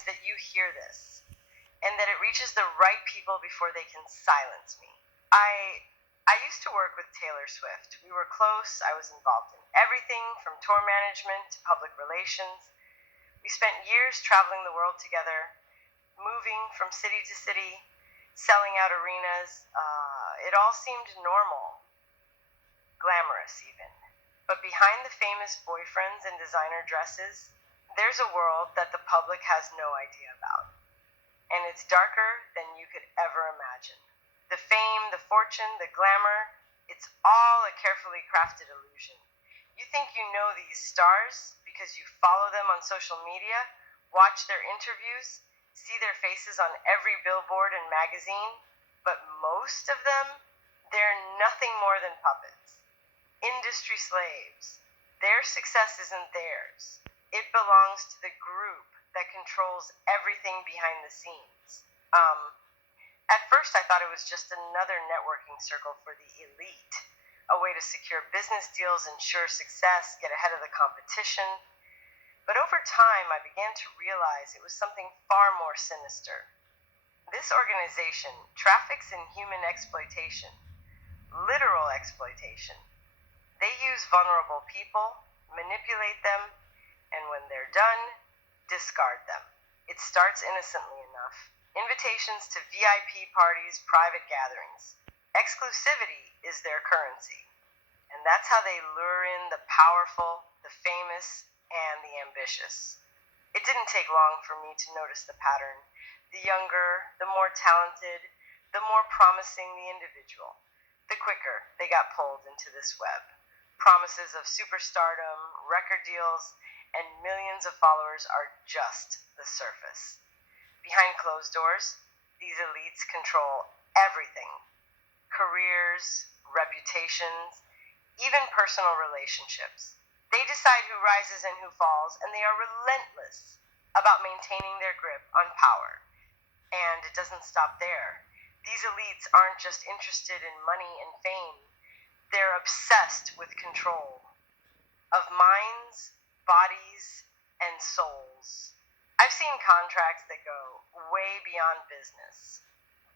is that you hear this, and that it reaches the right people before they can silence me. I used to work with Taylor Swift. We were close. I was involved in everything from tour management to public relations. We spent years traveling the world together, moving from city to city, selling out arenas. It all seemed normal, glamorous even. But behind the famous boyfriends and designer dresses, there's a world that the public has no idea about. And it's darker than you could ever imagine. The fame, the fortune, the glamour, it's all a carefully crafted illusion. You think you know these stars because you follow them on social media, watch their interviews, see their faces on every billboard and magazine, but most of them, they're nothing more than puppets. Industry slaves. Their success isn't theirs. It belongs to the group that controls everything behind the scenes. At first I thought it was just another networking circle for the elite, a way to secure business deals, ensure success, get ahead of the competition. But over time I began to realize it was something far more sinister. This organization traffics in human exploitation, literal exploitation. They use vulnerable people, manipulate them, and when they're done, discard them. It starts innocently enough. Invitations to VIP parties, private gatherings. Exclusivity is their currency. And that's how they lure in the powerful, the famous, and the ambitious. It didn't take long for me to notice the pattern. The younger, the more talented, the more promising the individual, the quicker they got pulled into this web. Promises of superstardom, record deals, and millions of followers are just the surface. Behind closed doors, these elites control everything. Careers, reputations, even personal relationships. They decide who rises and who falls, and they are relentless about maintaining their grip on power. And it doesn't stop there. These elites aren't just interested in money and fame. They're obsessed with control of minds, bodies, and souls. I've seen contracts that go way beyond business.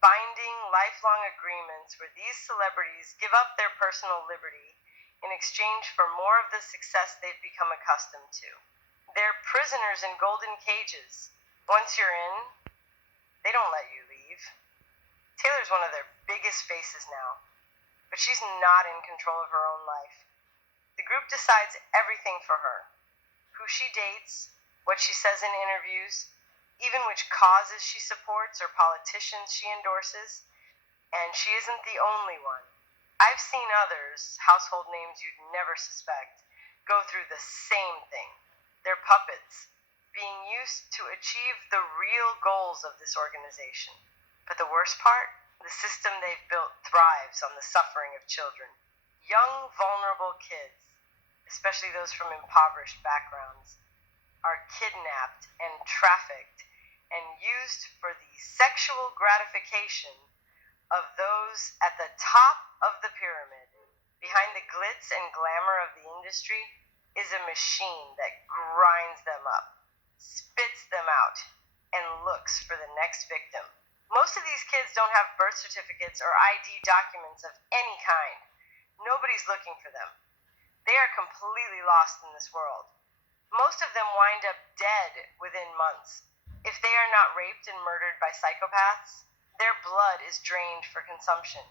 Binding, lifelong agreements where these celebrities give up their personal liberty in exchange for more of the success they've become accustomed to. They're prisoners in golden cages. Once you're in, they don't let you leave. Taylor's one of their biggest faces now, but she's not in control of her own life. The group decides everything for her. Who she dates, what she says in interviews, even which causes she supports or politicians she endorses. And she isn't the only one. I've seen others, household names you'd never suspect, go through the same thing. They're puppets, being used to achieve the real goals of this organization. But the worst part? The system they've built thrives on the suffering of children. Young, vulnerable kids, especially those from impoverished backgrounds, are kidnapped and trafficked and used for the sexual gratification of those at the top of the pyramid. Behind the glitz and glamour of the industry is a machine that grinds them up, spits them out, and looks for the next victim. Most of these kids don't have birth certificates or ID documents of any kind. Nobody's looking for them. They are completely lost in this world. Most of them wind up dead within months. If they are not raped and murdered by psychopaths, their blood is drained for consumption.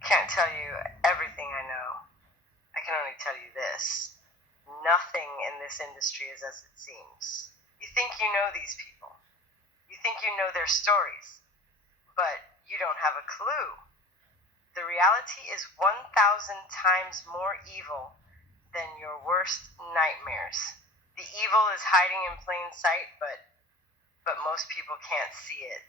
Can't tell you everything I know. I can only tell you this. Nothing in this industry is as it seems. You think you know these people. You think you know their stories. But you don't have a clue. The reality is 1,000 times more evil than your worst nightmares. The evil is hiding in plain sight, but most people can't see it.